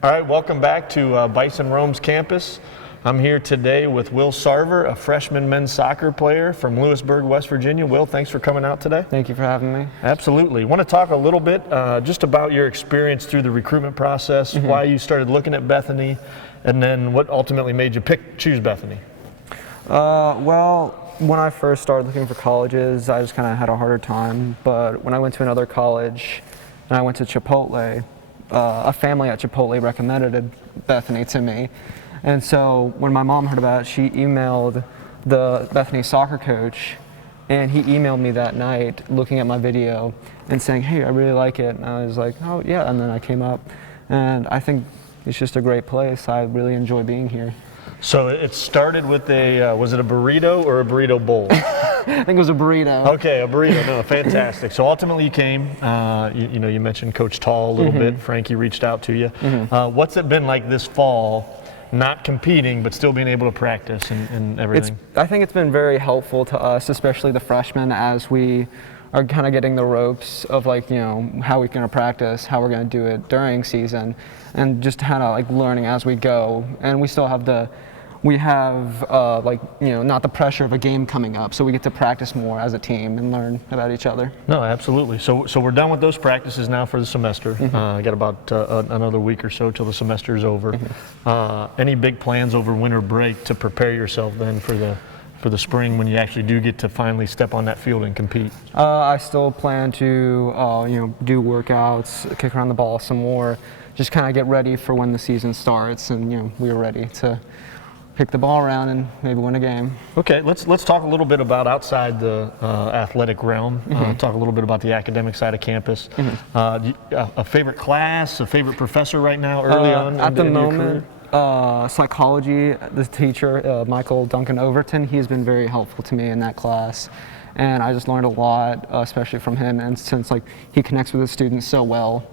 All right, welcome back to Bison Rome's campus. I'm here today with Will Sarver, a freshman men's soccer player from Lewisburg, West Virginia. Will, thanks for coming out today. Thank you for having me. Absolutely. Want to talk a little bit just about your experience through the recruitment process, why you started looking at Bethany, and then what ultimately made you choose Bethany. Well, when I first started looking for colleges, I just kind of had a harder time. But when I went to another college and I went to Chipotle, a family at Chipotle recommended Bethany to me. And so when my mom heard about it, she emailed the Bethany soccer coach, and he emailed me that night looking at my video and saying, "Hey, I really like it." And I was like, "Oh yeah," and then I came up, and I think it's just a great place. I really enjoy being here. So it started with a, was it a burrito or a burrito bowl? I think it was a burrito. Okay, a burrito. No, fantastic. So ultimately you came, you mentioned Coach Tall a little bit. Frankie reached out to you. What's it been like this fall, not competing, but still being able to practice and everything? I think it's been very helpful to us, especially the freshmen, as we are kind of getting the ropes of how we're going to practice, how we're going to do it during season, and just kind of learning as we go. And we still have not the pressure of a game coming up, so we get to practice more as a team and learn about each other. No, absolutely. So we're done with those practices now for the semester. Got about another week or so till the semester is over. Any big plans over winter break to prepare yourself then for the spring when you actually do get to finally step on that field and compete? I still plan to do workouts, kick around the ball some more, just kind of get ready for when the season starts, and we are ready to pick the ball around and maybe win a game. Okay, let's talk a little bit about outside the athletic realm. Talk a little bit about the academic side of campus. A favorite class, a favorite professor right now, early on at the in your moment. career? Psychology, the teacher, Michael Duncan Overton, he's been very helpful to me in that class. And I just learned a lot, especially from him. And since he connects with the students so well,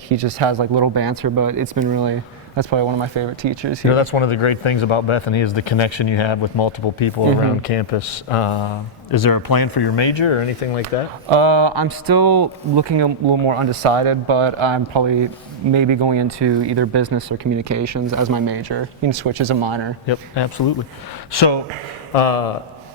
he just has little banter, but it's been really, that's probably one of my favorite teachers here. That's one of the great things about Bethany is the connection you have with multiple people around campus. Is there a plan for your major or anything like that? I'm still looking a little more undecided, but I'm probably maybe going into either business or communications as my major. You can switch as a minor. Yep, absolutely. So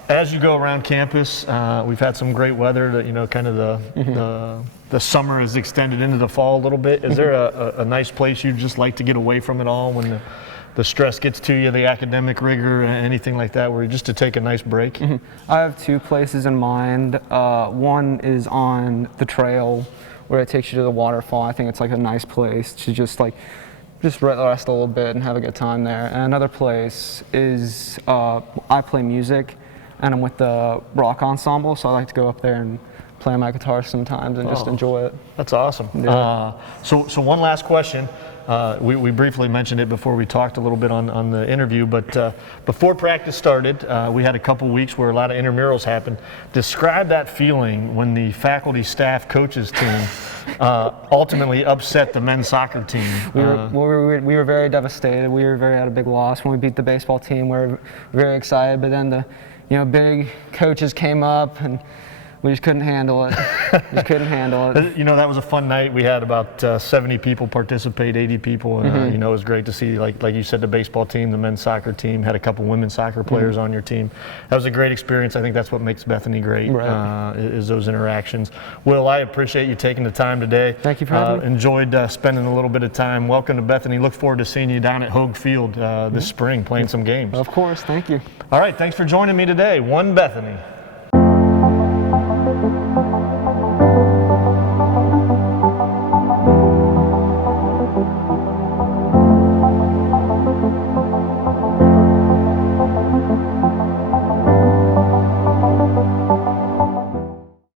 as you go around campus, we've had some great weather that, kind of the summer is extended into the fall a little bit. Is there a nice place you'd just like to get away from it all when the stress gets to you, the academic rigor, anything like that, where just to take a nice break? I have two places in mind. One is on the trail where it takes you to the waterfall. I think it's a nice place to just rest a little bit and have a good time there. And another place is I play music, and I'm with the rock ensemble, so I like to go up there and play my guitar sometimes and just enjoy it. That's awesome. Yeah. So one last question. We briefly mentioned it before we talked a little bit on the interview, but before practice started, we had a couple weeks where a lot of intramurals happened. Describe that feeling when the faculty, staff, coaches team ultimately upset the men's soccer team. We were very devastated. We had a big loss when we beat the baseball team. We were very excited, but then the big coaches came up and we just couldn't handle it. That was a fun night. We had about 70 people participate, 80 people. And, it was great to see, like you said, the baseball team, the men's soccer team, had a couple women's soccer players on your team. That was a great experience. I think that's what makes Bethany great, is those interactions. Will, I appreciate you taking the time today. Thank you for having me. Enjoyed spending a little bit of time. Welcome to Bethany. Look forward to seeing you down at Hogue Field this spring playing some games. Of course. Thank you. All right. Thanks for joining me today. One Bethany.